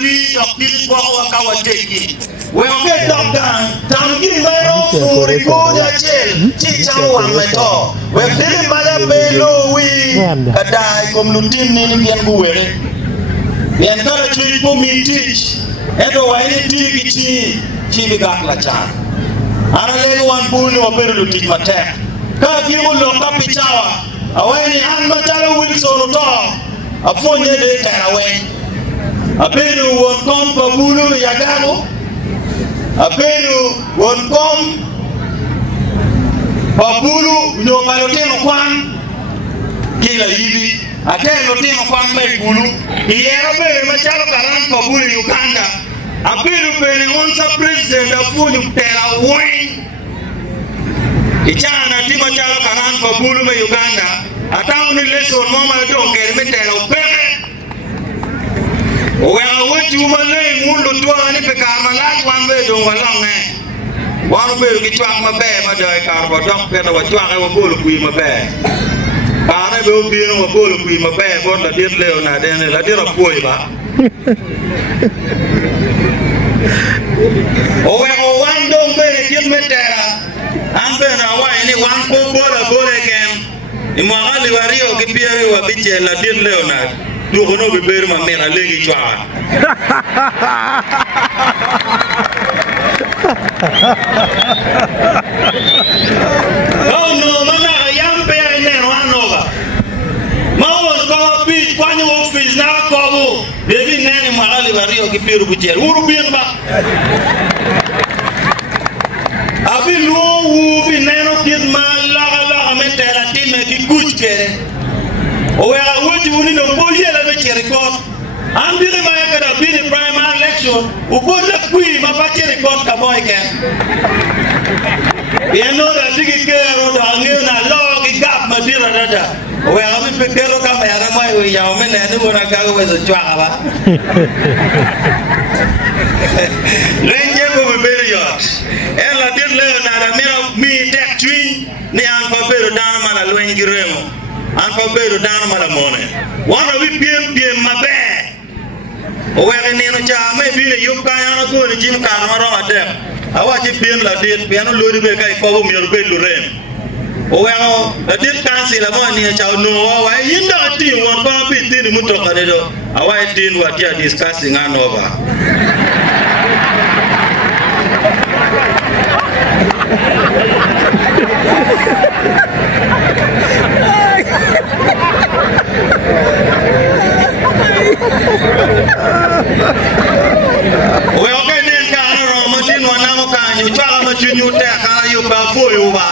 read of this power kawateki. We okay doctor, tangi mayo suri goja chel, chicha wameto. We dili mala belo wi, kadai komlutin ni yan buwere. Yan kara chui po mi teach, eto wa ini tiki chi gakla chan. Ara lego wan bulu wa beru teach matek. Ka kimu loka pichawa, aweni an matala Wilson to, afonye de tarawen. Aperu won kom pabulu yagago. Aperu won kom pabulu no maloteno kwan kila hivi. Atelo teno kwan mai bulu. Iyero beru machalo karan pabulu Uganda. Aperu bene onsa president afunyu tarawen. Ichana tima chalo karan pabulu mai Uganda. Atauni leso mama donge metela upeke. Oya wuti umale mundu tuwa ni pekama lak wanbe dong walonge. Wanbe ukitwak mabe madai karbo dok pena watwak e wabulu kui mabe. Kare be ubino wabulu kui mabe bon la dir leo na dene la dir apuoi ba. Oya wandong bene kit metera. Ambe na wa ini wan ko bola kem. Imwagali wario kipiari wabiche la dir leo na. Dukono beberu mamera legi chwa. Oh no, mana yampe ine wanova. Mawo ko bi kwani office na ko bebi nene magali wario kipiru bujer. Uru bien ba. Abi lo bi neno kid la metela time ki kuchkere. Owera wuti wuni no boli la be record. Ambire ma yakada bi the primary election, ubola kui ma ba record ka boy ken. You know that digi kero da ngena log gap ma dira dada. Owera bi pe kero ka ma yara mai ya o mena ni mona ka go so chwa ba. Lenje ko be period. Ela dir le na mi tek twin ni an pa pero dana mala lwengi remo. Anfa beru dana mala mone. Wana wi piem mabe. Owe neno cha me bile yuka yana ko ni jim kan maro ade. Awa ji piem la dit piano lori be kai ko mi ro be lurem. Owe no la dit kan si la mo ni cha no wa yinda ti won ko bi ti ni muto kale do. Awa tin what you are discussing an over. We okay then ka ro mo tin wana mo ka nyu cha mo chu nyu te ka yu ba fu yu ba